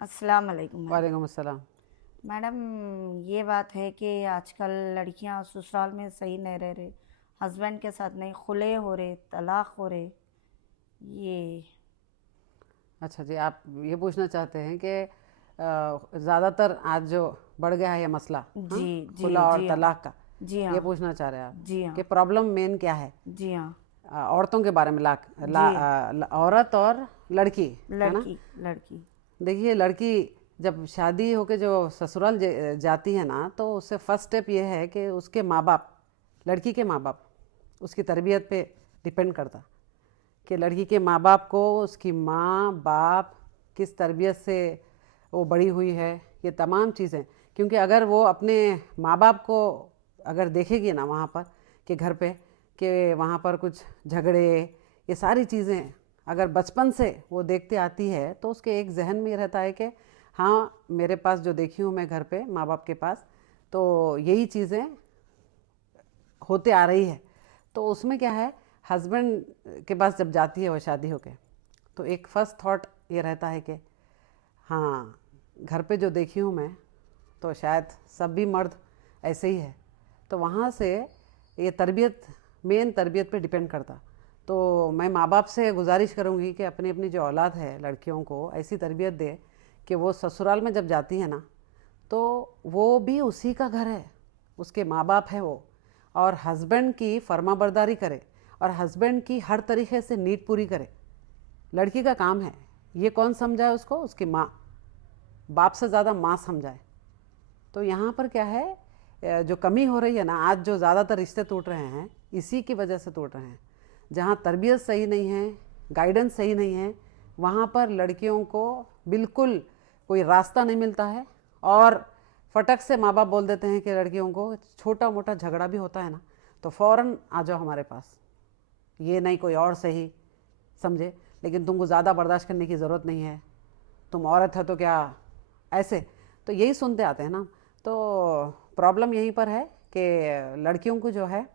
अस्सलाम वालेकुम मैम। वालेकुम अस्सलाम। मैडम, ये बात है कि आजकल लड़कियां ससुराल में सही नहीं रह रहे, हस्बैंड के साथ नहीं, खुले हो रहे, तलाक हो रहे। ये अच्छा जी, आप ये पूछना चाहते हैं कि ज़्यादातर आज जो बढ़ गया है ये मसला, हाँ, जी जी खुला और जी हाँ। तलाक का, जी ये हाँ। पूछना चाह रहे हैं आप जी कि हाँ। प्रॉब्लम मेन क्या है। जी हाँ। औरतों के बारे में जी। औरत और लड़की, है ना। लड़की लड़की। देखिए, लड़की जब शादी होके जो ससुराल जाती है ना, तो उससे फर्स्ट स्टेप ये है कि उसके माँ बाप, लड़की के माँ बाप, उसकी तरबियत पे डिपेंड करता कि लड़की के माँ बाप को उसकी माँ बाप किस तरबियत से वो बड़ी हुई है, ये तमाम चीज़ें। क्योंकि अगर वो अपने माँ बाप को अगर देखेगी ना वहाँ पर कि घर पे कि वहाँ पर कुछ झगड़े, ये सारी चीज़ें अगर बचपन से वो देखते आती है, तो उसके एक जहन में ये रहता है कि हाँ, मेरे पास जो देखी हूँ मैं घर पे माँ बाप के पास, तो यही चीज़ें होते आ रही है। तो उसमें क्या है, हस्बैंड के पास जब जाती है वो शादी होके, तो एक फर्स्ट थॉट ये रहता है कि हाँ, घर पे जो देखी हूँ मैं, तो शायद सब भी मर्द ऐसे ही है। तो वहाँ से ये तरबियत, मेन तरबियत पे डिपेंड करता। तो मैं माँ बाप से गुजारिश करूँगी कि अपनी अपनी जो औलाद है लड़कियों को ऐसी तरबियत दे कि वो ससुराल में जब जाती है ना, तो वो भी उसी का घर है, उसके माँ बाप है वो, और हस्बैंड की फर्माबरदारी करे और हस्बैंड की हर तरीके से नीड पूरी करे। लड़की का काम है। ये कौन समझाए उसको? उसकी माँ। बाप से ज़्यादा माँ समझाए। तो यहाँ पर क्या है, जो कमी हो रही है ना, आज जो ज़्यादातर रिश्ते टूट रहे हैं, इसी की वजह से टूट रहे हैं। जहाँ तरबियत सही नहीं है, गाइडेंस सही नहीं है, वहाँ पर लड़कियों को बिल्कुल कोई रास्ता नहीं मिलता है। और फटक से माँ बाप बोल देते हैं कि लड़कियों को छोटा मोटा झगड़ा भी होता है ना, तो फ़ौरन आ जाओ हमारे पास, ये नहीं कोई और सही, समझे, लेकिन तुमको ज़्यादा बर्दाश्त करने की ज़रूरत नहीं है, तुम औरत है तो क्या, ऐसे। तो यही सुनते आते हैं ना। तो प्रॉब्लम यहीं पर है कि लड़कियों को जो है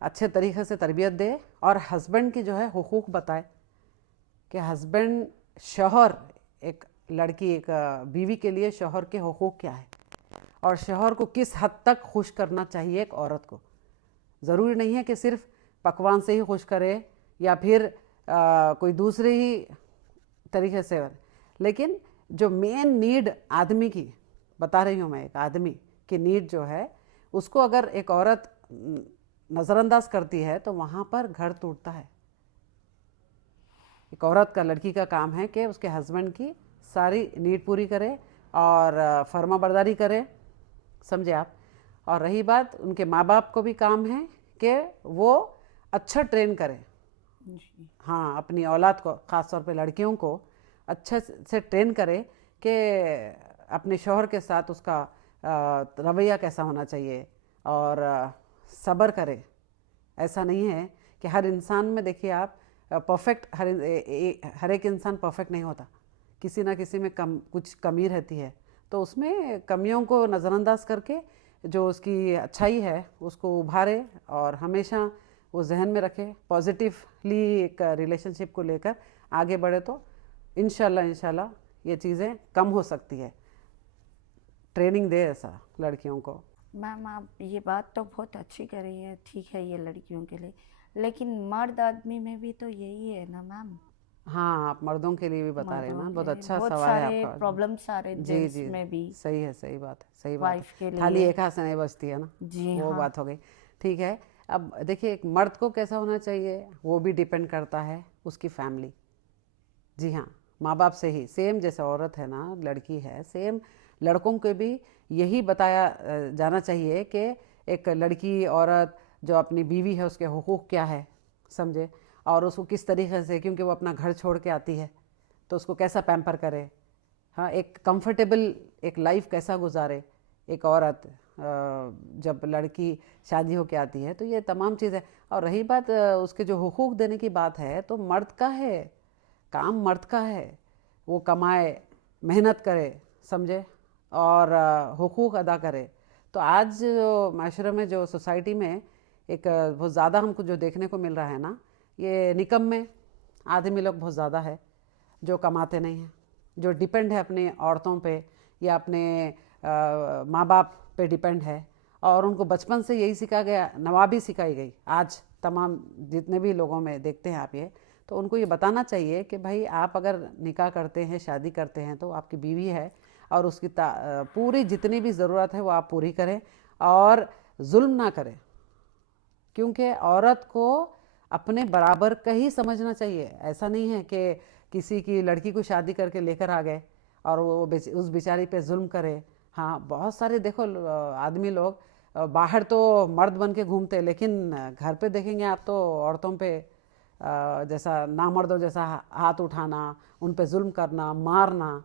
अच्छे तरीके से तरबियत दे और हस्बैंड की जो है हुकूक बताए कि हस्बैंड, शौहर, एक लड़की, एक बीवी के लिए शौहर के हुकूक क्या है और शौहर को किस हद तक खुश करना चाहिए एक औरत को। ज़रूरी नहीं है कि सिर्फ पकवान से ही खुश करे या फिर कोई दूसरे ही तरीके से, लेकिन जो मेन नीड आदमी की बता रही हूँ मैं, एक आदमी की नीड जो है, उसको अगर एक औरत नज़रअंदाज करती है तो वहाँ पर घर टूटता है। एक औरत का, लड़की का काम है कि उसके हस्बैंड की सारी नीड पूरी करे और फर्मा बरदारी करे, समझे आप। और रही बात, उनके माँ बाप को भी काम है कि वो अच्छा ट्रेन करें, जी। हाँ, अपनी औलाद को, ख़ास तौर पे लड़कियों को अच्छे से ट्रेन करे कि अपने शौहर के साथ उसका रवैया कैसा होना चाहिए और सब्र करे। ऐसा नहीं है कि हर इंसान में, देखिए आप, परफेक्ट, हर एक इंसान परफेक्ट नहीं होता, किसी ना किसी में कुछ कमी रहती है। तो उसमें कमियों को नज़रअंदाज करके जो उसकी अच्छाई है उसको उभारे और हमेशा वो जहन में रखे, पॉजिटिवली एक रिलेशनशिप को लेकर आगे बढ़े, तो इंशाल्लाह ये चीज़ें कम हो सकती है। ट्रेनिंग दे ऐसा लड़कियों को। मैम, आप ये बात तो बहुत अच्छी कर रही है, ठीक है ये लड़कियों के लिए, लेकिन मर्द आदमी में भी तो यही है ना मैम। हाँ, आप मर्दों के लिए भी बता रहे हैं मर्दों ना, बहुत के अच्छा बहुत सवाल है सारे आपका। प्रॉब्लम्स आ रहे जी जेंट्स जी, में भी, सही है, सही बात है, सही बात है। वाइफ के थाली लिए। एक हाथ से नहीं बचती है ना, जी वो हाँ। बात हो गई। ठीक है। अब देखिए, एक मर्द को कैसा होना चाहिए वो भी डिपेंड करता है उसकी फैमिली। जी हाँ, माँ बाप से ही, सेम जैसे औरत है ना, लड़की है, सेम लड़कों को भी यही बताया जाना चाहिए कि एक लड़की, औरत जो अपनी बीवी है उसके हुकूक क्या है, समझे, और उसको किस तरीके से, क्योंकि वो अपना घर छोड़ के आती है, तो उसको कैसा पैम्पर करे, हाँ, एक कंफर्टेबल एक लाइफ कैसा गुजारे एक औरत जब लड़की शादी होके आती है। तो ये तमाम चीज़ें। और रही बात उसके जो हुकूक देने की बात है, तो मर्द का है, काम मर्द का है, वो कमाए, मेहनत करे, समझे, और हुकूक अदा करे। तो आज जो माशरे में, जो सोसाइटी में एक बहुत ज़्यादा हमको जो देखने को मिल रहा है ना, ये निकम्मे आदमी लोग बहुत ज़्यादा है जो कमाते नहीं हैं, जो डिपेंड है अपने औरतों पे या अपने माँ बाप पे डिपेंड है, और उनको बचपन से यही सिखा गया, नवाबी सिखाई गई। आज तमाम जितने भी लोगों में देखते हैं आप ये, तो उनको ये बताना चाहिए कि भाई आप अगर निकाह करते हैं, शादी करते हैं, तो आपकी बीवी है और उसकी पूरी जितनी भी ज़रूरत है वो आप पूरी करें और जुल्म ना करें, क्योंकि औरत को अपने बराबर का ही समझना चाहिए। ऐसा नहीं है कि किसी की लड़की को शादी करके लेकर आ गए और वो उस बेचारी पे जुल्म करे। हाँ, बहुत सारे देखो आदमी लोग बाहर तो मर्द बन के घूमते, लेकिन घर पे देखेंगे आप तो औरतों पे जैसा नामर्दों जैसा हाथ उठाना, उन पे जुल्म करना, मारना।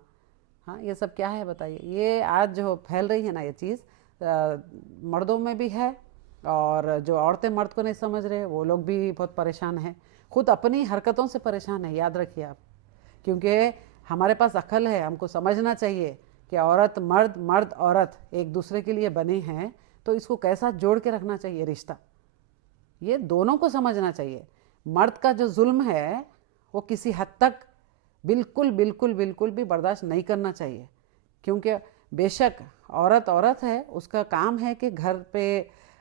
हाँ, ये सब क्या है बताइए? ये आज जो फैल रही है ना ये चीज़, मर्दों में भी है, और जो औरतें मर्द को नहीं समझ रहे वो लोग भी बहुत परेशान हैं, खुद अपनी हरकतों से परेशान है, याद रखिए आप। क्योंकि हमारे पास अक्ल है, हमको समझना चाहिए कि औरत मर्द, मर्द औरत एक दूसरे के लिए बने हैं, तो इसको कैसा जोड़ के रखना चाहिए रिश्ता, ये दोनों को समझना चाहिए। मर्द का जो जुल्म है वो किसी हद तक बिल्कुल बिल्कुल बिल्कुल भी बर्दाश्त नहीं करना चाहिए, क्योंकि बेशक औरत औरत है, उसका काम है कि घर पे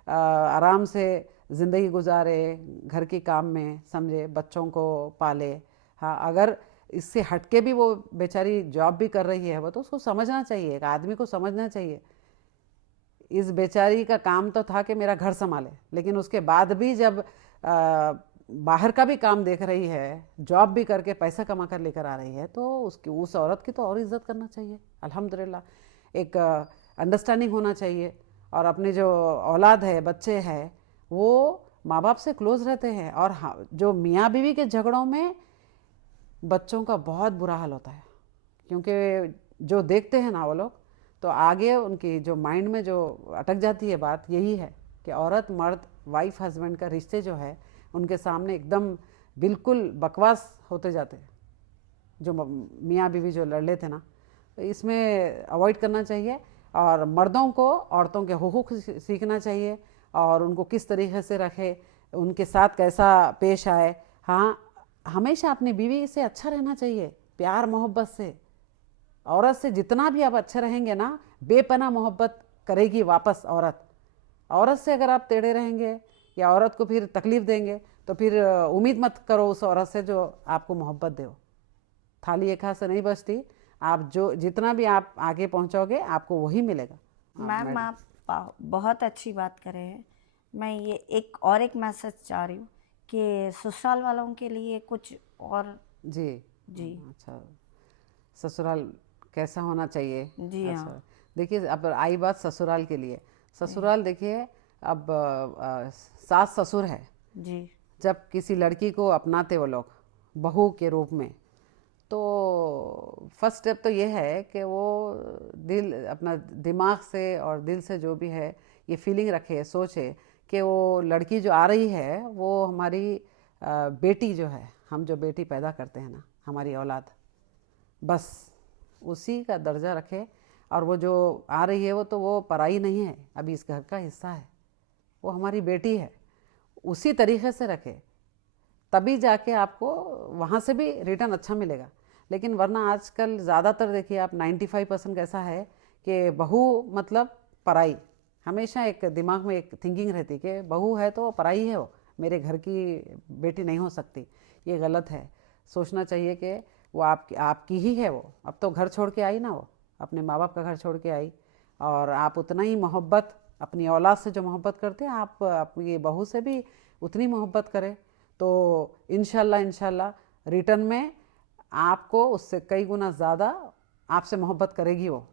आराम से ज़िंदगी गुजारे, घर के काम में समझे, बच्चों को पाले। हाँ, अगर इससे हटके भी वो बेचारी जॉब भी कर रही है वो, तो उसको समझना चाहिए, एक आदमी को समझना चाहिए इस बेचारी का काम तो था कि मेरा घर संभाले, लेकिन उसके बाद भी जब बाहर का भी काम देख रही है, जॉब भी करके पैसा कमा कर लेकर आ रही है, तो उसकी उस औरत की तो और इज्जत करना चाहिए। अल्हम्दुलिल्लाह एक अंडरस्टैंडिंग होना चाहिए। और अपने जो औलाद है, बच्चे हैं, वो माँ बाप से क्लोज रहते हैं, और हाँ, जो मियाँ बीवी के झगड़ों में बच्चों का बहुत बुरा हाल होता है, क्योंकि जो देखते हैं ना वो लोग, तो आगे उनकी जो माइंड में जो अटक जाती है बात यही है कि औरत मर्द, वाइफ हस्बैंड का रिश्ते जो है उनके सामने एकदम बिल्कुल बकवास होते जाते हैं। जो मियाँ बीवी जो लड़ लेते ना, तो इसमें अवॉइड करना चाहिए, और मर्दों को औरतों के हुकूक सीखना चाहिए, और उनको किस तरीके से रखे, उनके साथ कैसा पेश आए। हाँ, हमेशा अपनी बीवी से अच्छा रहना चाहिए, प्यार मोहब्बत से। औरत से जितना भी आप अच्छे रहेंगे ना, बेपनाह मोहब्बत करेगी वापस औरत। औरत से अगर आप टेढ़े रहेंगे या औरत को फिर तकलीफ देंगे, तो फिर उम्मीद मत करो उस औरत से जो आपको मोहब्बत दे। थाली एक हाथ से नहीं बचती, आप जो जितना भी आप आगे पहुंचोगे आपको वही मिलेगा। मैम आप बहुत अच्छी बात कर रहे हैं। मैं ये एक मैसेज चाह रही हूँ कि ससुराल वालों के लिए कुछ और। जी जी अच्छा, ससुराल कैसा होना चाहिए? जी अच्छा, हाँ देखिए अब आई बात ससुराल के लिए। ससुराल देखिए, अब सास ससुर है, जी जब किसी लड़की को अपनाते वो लोग बहू के रूप में, तो फर्स्ट स्टेप तो ये है कि वो दिल अपना दिमाग से और दिल से जो भी है ये फीलिंग रखे, सोचे कि वो लड़की जो आ रही है वो हमारी बेटी जो है, हम जो बेटी पैदा करते हैं ना, हमारी औलाद, बस उसी का दर्जा रखे। और वो जो आ रही है वो पराई नहीं है, अभी इस घर का हिस्सा है, वो हमारी बेटी है, उसी तरीके से रखे, तभी जाके आपको वहाँ से भी रिटर्न अच्छा मिलेगा। लेकिन वरना आजकल ज़्यादातर देखिए आप 95% कैसा है कि बहू मतलब पराई। हमेशा एक दिमाग में एक थिंकिंग रहती कि बहू है तो पराई है, वो मेरे घर की बेटी नहीं हो सकती। ये गलत है। सोचना चाहिए कि वो आपकी ही है। वो अब तो घर छोड़ के आई ना, वो अपने माँ बाप का घर छोड़ के आई, और आप उतना ही मोहब्बत अपनी औलाद से जो मोहब्बत करते हैं, आप अपनी बहू से भी उतनी मोहब्बत करें, तो इंशाल्लाह रिटर्न में आपको उससे कई गुना ज़्यादा आपसे मोहब्बत करेगी वो।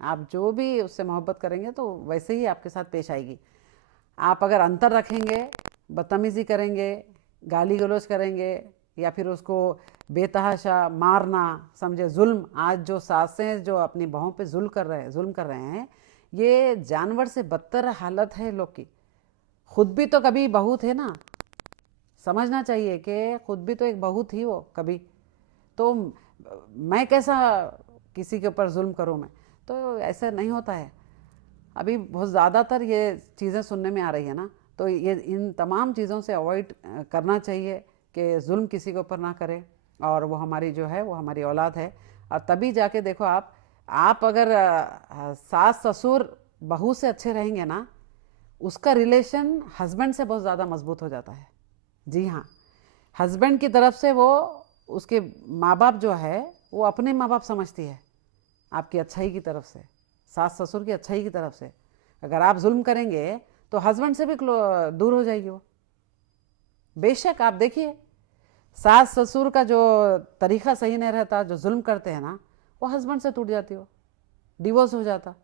आप जो भी उससे मोहब्बत करेंगे तो वैसे ही आपके साथ पेश आएगी। आप अगर अंतर रखेंगे, बदतमीज़ी करेंगे, गाली गलौज करेंगे, या फिर उसको बेतहाशा मारना, समझे, जुल्म, आज जो सासें जो अपनी बहू पे जुल्म कर रहे हैं, ये जानवर से बदतर हालत है लोग की। खुद भी तो कभी बहू थे ना, समझना चाहिए कि खुद भी तो एक बहू थी वो कभी, तो मैं कैसा किसी के ऊपर जुल्म करूं मैं? तो ऐसा नहीं होता है। अभी बहुत ज़्यादातर ये चीज़ें सुनने में आ रही है ना, तो ये इन तमाम चीज़ों से अवॉइड करना चाहिए कि जुल्म किसी के ऊपर ना करें, और वो हमारी जो है वो हमारी औलाद है। और तभी जाके देखो आप अगर सास ससुर बहू से अच्छे रहेंगे ना, उसका रिलेशन हस्बैंड से बहुत ज़्यादा मजबूत हो जाता है। जी हाँ, हस्बैंड की तरफ से वो उसके माँ बाप जो है वो अपने माँ बाप समझती है, आपकी अच्छाई की तरफ से, सास ससुर की अच्छाई की तरफ से। अगर आप जुल्म करेंगे तो हस्बैंड से भी दूर हो जाएगी वो। बेशक आप देखिए, सास ससुर का जो तरीका सही नहीं रहता, जो जुल्म करते हैं ना, वो हस्बैंड से टूट जाती हो, डिवोर्स हो जाता।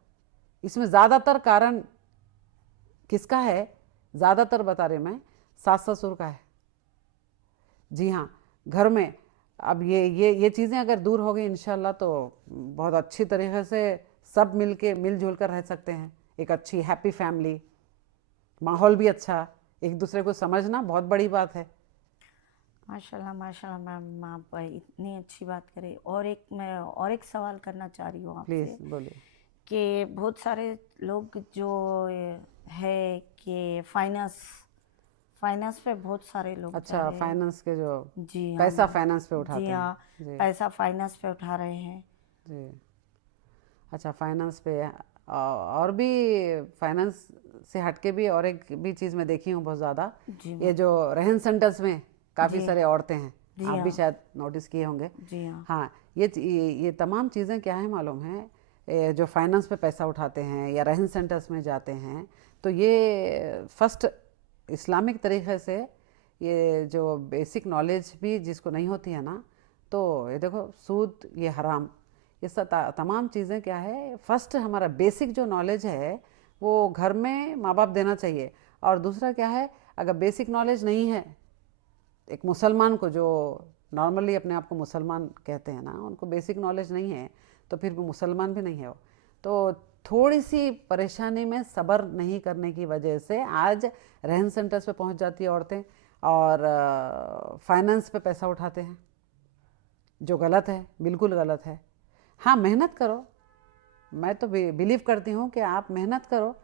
इसमें ज़्यादातर कारण किसका है? ज़्यादातर बता रहे मैं, सास ससुर का है। जी हाँ, घर में अब ये चीज़ें अगर दूर हो गई इंशाल्लाह तो बहुत अच्छी तरीके से सब मिलजुल कर रह सकते हैं। एक अच्छी हैप्पी फैमिली, माहौल भी अच्छा, एक दूसरे को समझना बहुत बड़ी बात है। माशाल्लाह माशाल्लाह मैम, आप इतनी अच्छी बात करें। मैं और एक सवाल करना चाह रही हूँ आपसे प्लीज़ बोलिए। कि बहुत सारे लोग जो है कि फाइनेंस पे बहुत सारे लोग जा अच्छा, रहे हैं। फाइनेंस के जो जी हाँ पैसा मैम, फाइनेंस पे जी उठाते हैं। हाँ, जी पैसा फाइनेंस पे उठा रहे हैं। जी। अच्छा, फाइनेंस पे और भी फाइनेंस से हटके भी और एक भी चीज़ मैं देखी हूँ बहुत ज़्यादा, जी ये मैम, जो रहन सेंटर्स में काफ़ी जी सारे औरतें हैं, जी आप भी हाँ, शायद नोटिस किए होंगे। जी हाँ, हाँ, ये तमाम चीज़ें क्या है मालूम है, ये जो फाइनेंस पे पैसा उठाते हैं या रहन सेंटर्स में जाते हैं, तो ये फर्स्ट इस्लामिक तरीके से ये जो बेसिक नॉलेज भी जिसको नहीं होती है ना, तो ये देखो सूद, ये हराम, ये सब तमाम चीज़ें क्या है, फर्स्ट हमारा बेसिक जो नॉलेज है वो घर में माँ बाप देना चाहिए। और दूसरा क्या है, अगर बेसिक नॉलेज नहीं है, एक मुसलमान को जो नॉर्मली अपने आप को मुसलमान कहते हैं ना, उनको बेसिक नॉलेज नहीं है तो फिर वो मुसलमान भी नहीं है वो। तो थोड़ी सी परेशानी में सब्र नहीं करने की वजह से आज रहन सेंटर्स पे पहुंच जाती है औरतें और फाइनेंस पे पैसा उठाते हैं, जो गलत है, बिल्कुल गलत है। हाँ, मेहनत करो, मैं तो बिलीव करती हूँ कि आप मेहनत करो।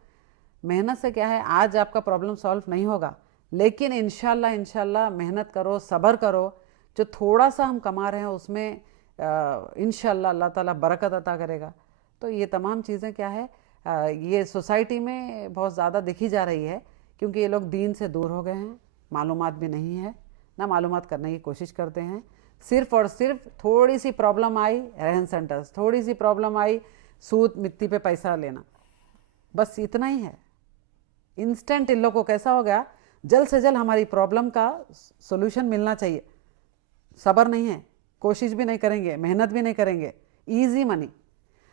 मेहनत से क्या है, आज आपका प्रॉब्लम सॉल्व नहीं होगा, लेकिन इंशाल्लाह मेहनत करो, सब्र करो। जो थोड़ा सा हम कमा रहे हैं उसमें इंशाल्लाह अल्लाह ताला बरकत अता करेगा। तो ये तमाम चीज़ें क्या है, ये सोसाइटी में बहुत ज़्यादा दिखी जा रही है, क्योंकि ये लोग दीन से दूर हो गए हैं, मालूमात भी नहीं है ना, मालूमात करने की कोशिश करते हैं। सिर्फ और सिर्फ थोड़ी सी प्रॉब्लम आई, रहन सेंटर्स, थोड़ी सी प्रॉब्लम आई, सूद मिट्टी पे पैसा लेना, बस इतना ही है। इंस्टेंट इन लोगों को कैसा हो गया, जल्द से जल्द हमारी प्रॉब्लम का सोल्यूशन मिलना चाहिए। सब्र नहीं है, कोशिश भी नहीं करेंगे, मेहनत भी नहीं करेंगे, इजी मनी।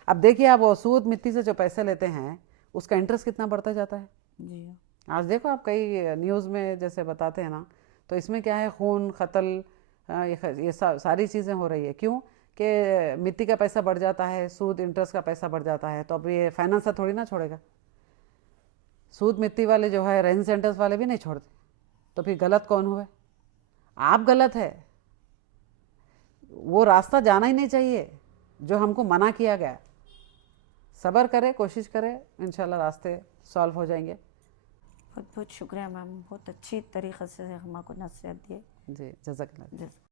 अब देखिए, आप वो सूद मिट्टी से जो पैसे लेते हैं उसका इंटरेस्ट कितना बढ़ता जाता है। जी हाँ, आज देखो आप कई न्यूज़ में जैसे बताते हैं ना, तो इसमें क्या है, खून कत्ल, ये सारी चीज़ें हो रही है। क्यों कि मिट्टी का पैसा बढ़ जाता है, सूद इंटरेस्ट का पैसा बढ़ जाता है, तो अब ये फाइनेंस थोड़ी ना छोड़ेगा। सूद मिट्टी वाले जो है, रहन सेंटर्स वाले भी नहीं छोड़ते, तो फिर गलत कौन हुए? आप गलत है। वो रास्ता जाना ही नहीं चाहिए जो हमको मना किया गया। सब्र करें, कोशिश करें, इंशाल्लाह रास्ते सॉल्व हो जाएंगे। बहुत बहुत शुक्रिया मैम, बहुत अच्छी तरीक़े से हमको नसीहत दिए। जी, जज़ाकल्लाह। जैसे